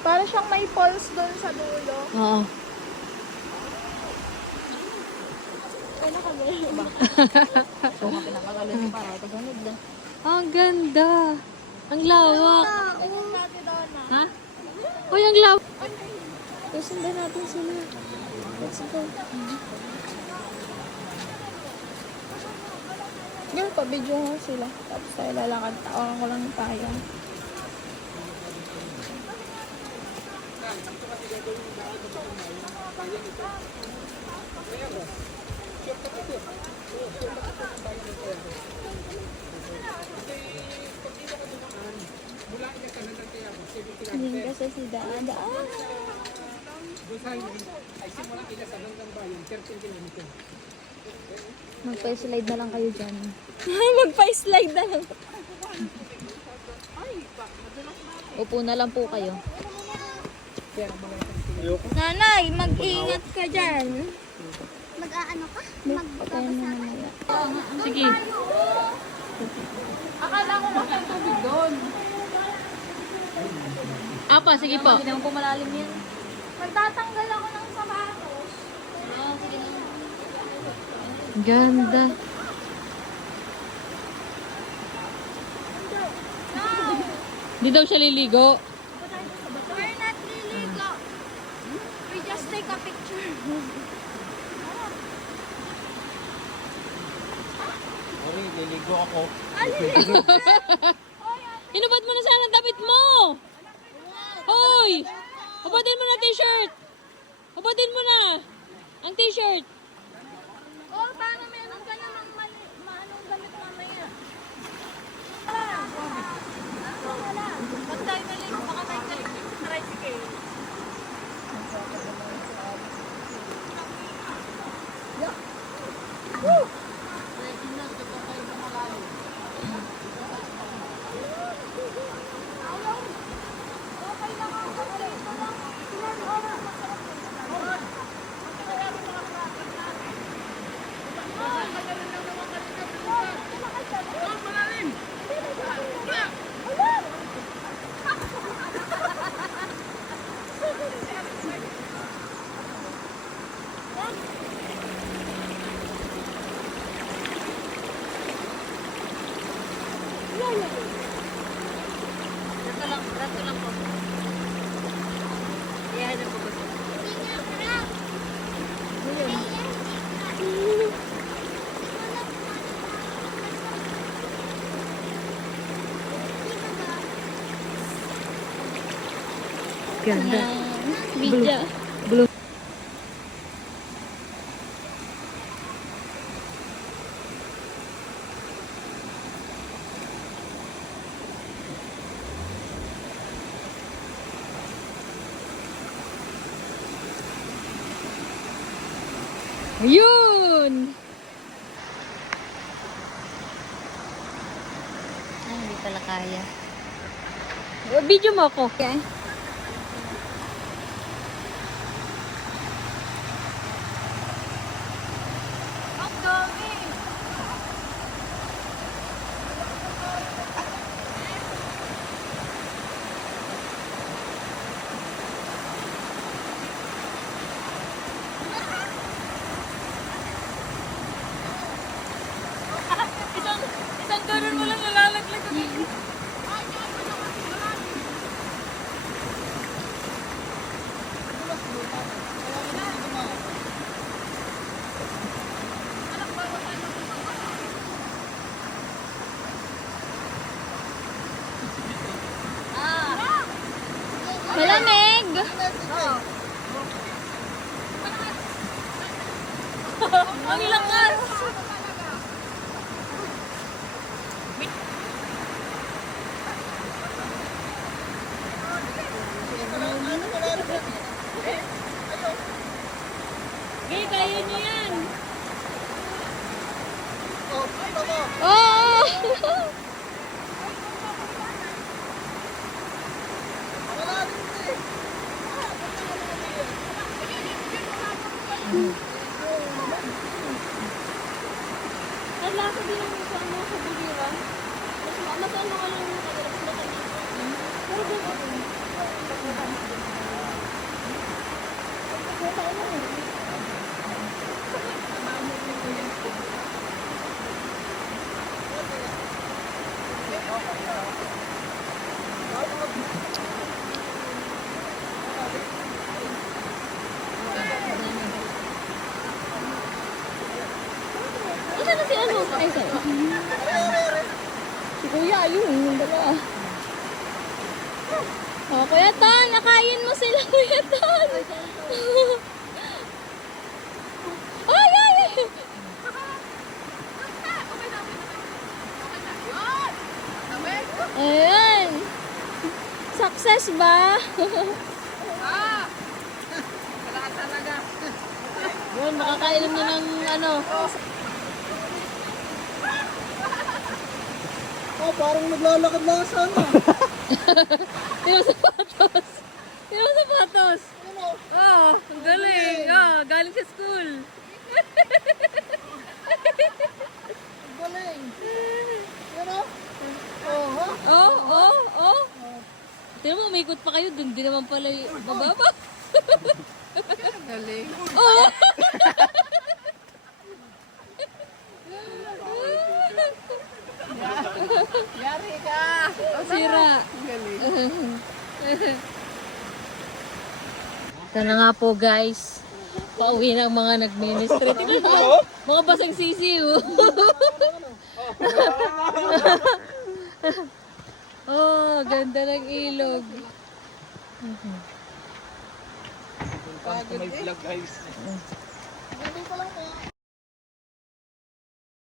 Para siyang may falls doon sa dulo. Oo. Ano kami? So, nga pinakagalan ko para ito ganun lang. Ang ganda. Ang lawak. Tingnan natin doon na. Ha? Uy, ang lawak. Susundan natin sila. Let's go. Ngayon, pa-video nga sila. Tapos tayo lalakad. Tawagan ko lang tayo. Hindi kasi si Dada. Magpa-slide na lang kayo dyan. Magpa-slide na lang. Upo na lang po kayo. Nanay, mag-ingat ka dyan. Mag-aano ka? Patayin mo naman. Sige. Akala ko kasi tubig doon. Apa, sige po. Hindi naman po malalim yan. Magtatanggal ako ng sapatos. Ganda. Di daw siya liligo. We're not liligo. We just take a picture. Sorry, liligo ako. Inubad mo na sana ang damit mo! Hoy! Ubadin mo na t-shirt! Ubadin mo na! Ang t-shirt! Oh, paano meron ka namang maanong gamit mamaya? Wala. Pag tayo naligo, baka tayo naligo sa tricycle. Rato lang po. Iyan na po ba siya? Ganda. Video. Blue. Ayun! Ay, hindi pala kaya. Video mo ako. Okay. Ang dami. Isang karon mo lang nalalaglag kami. Malamig! Ang lakas. Gay, kaya nyo yan! Oh! Ang lasa din ang sa ano, sa biliran. Mas ano ka lang yung kagalas na kanina. Pero Ay, sorry. Si Kuya, ayun, yung dalawa. Oh, Kuya Ton, nakain mo sila, Kuya Ton. Ay, ay, ay. Ayan. Success ba? Yun, makakainom na ng ano. Oh, parang naglalakad lang sa ano. Tino sapatos. Tino sapatos. Ah, ang galing. Ah, galing sa school. Galing. Yan o. Oh, ha? Oh, oh, oh. Tino mo, umikot pa kayo dun. Di naman pala yung bababa. Galing. Oh! Yari ka. Sira. Galing. Ito na nga po guys. Pauwi na ang mga nag-ministry. Tingnan mo, mga basang sisiw. Oh, ganda ng ilog. Pagod may vlog guys. Hindi ko lang kaya.